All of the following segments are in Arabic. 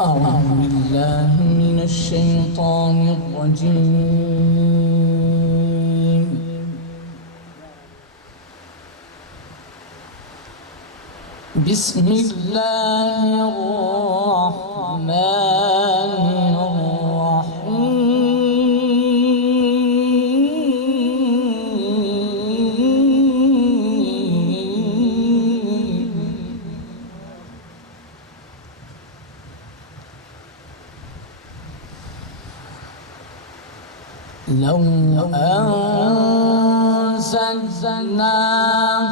أعوذ بالله من الشيطان الرجيم. بسم الله الرحمن الرحيم. لو أنزلنا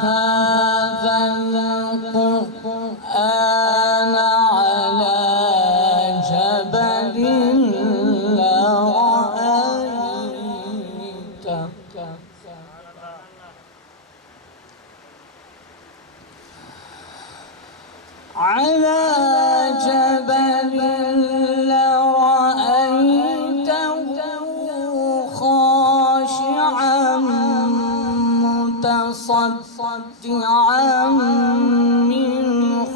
هذا القرآن على جبل لرأيته خاشعا متصدعا من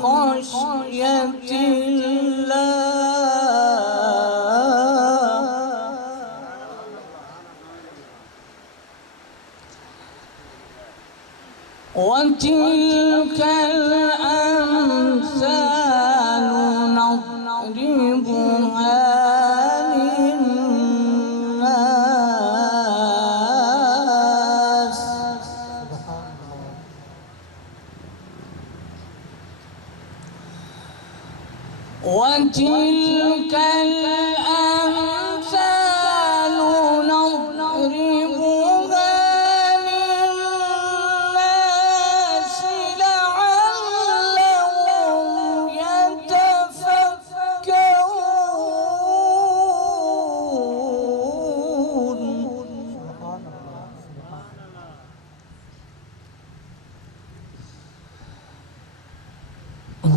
خشية الله. وتلك الأمثال نضربها للناس وتلك الأمثال نضربها للناس لعلهم يتفكرون.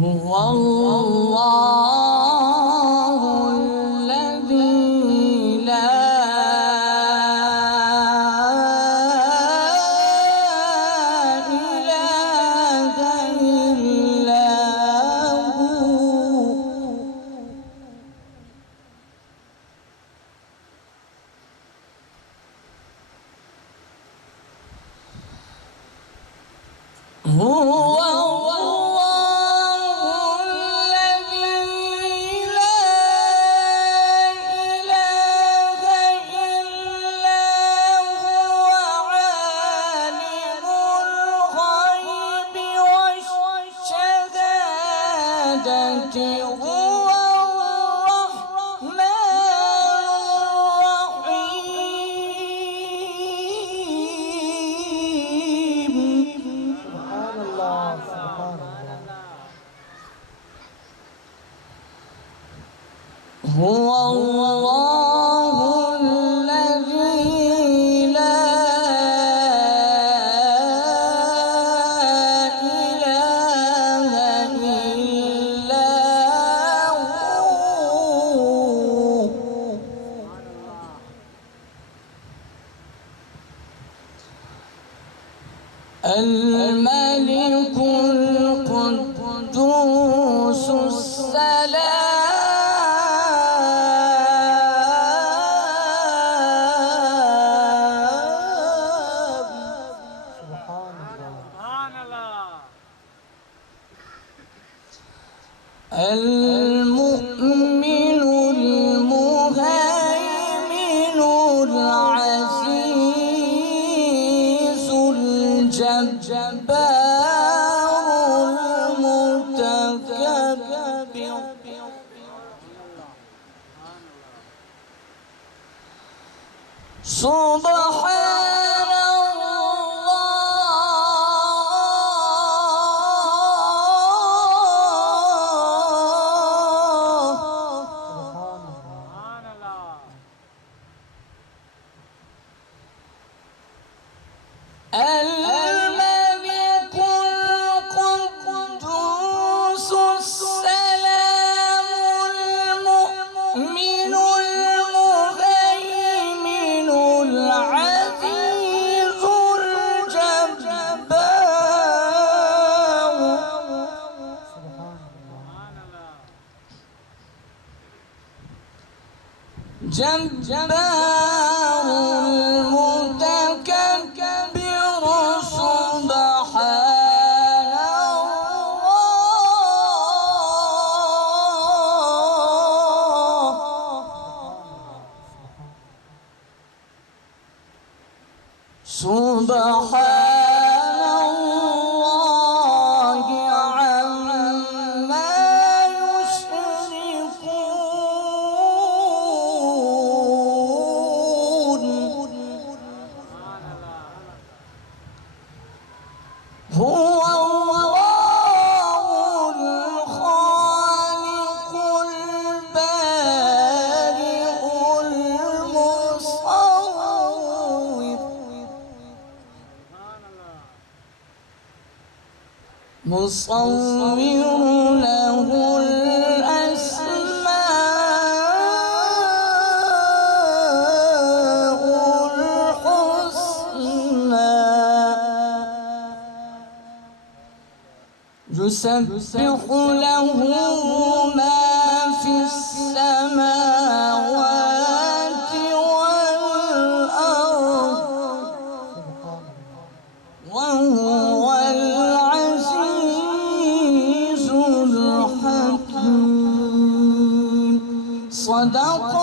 هو الله الذي لا إله إلا هو هو الرحمن الرحيم. سبحان الله سبحان الله. هو الله الذي لا إله إلا هو. الملك القدوس السلام. سبحان الله. المؤمن المهيمن العزيز الجبار المتكبر. سبحان الملك القدوس السلام المؤمن المهيمن العزيز جبار المتكبر سبحان الله عما يشركون هو الله الخالق البارئ المصور مصور له الأسماء الحسنى يسبح له ما في السماوات والأرض وهو العزيز الحكيم صدق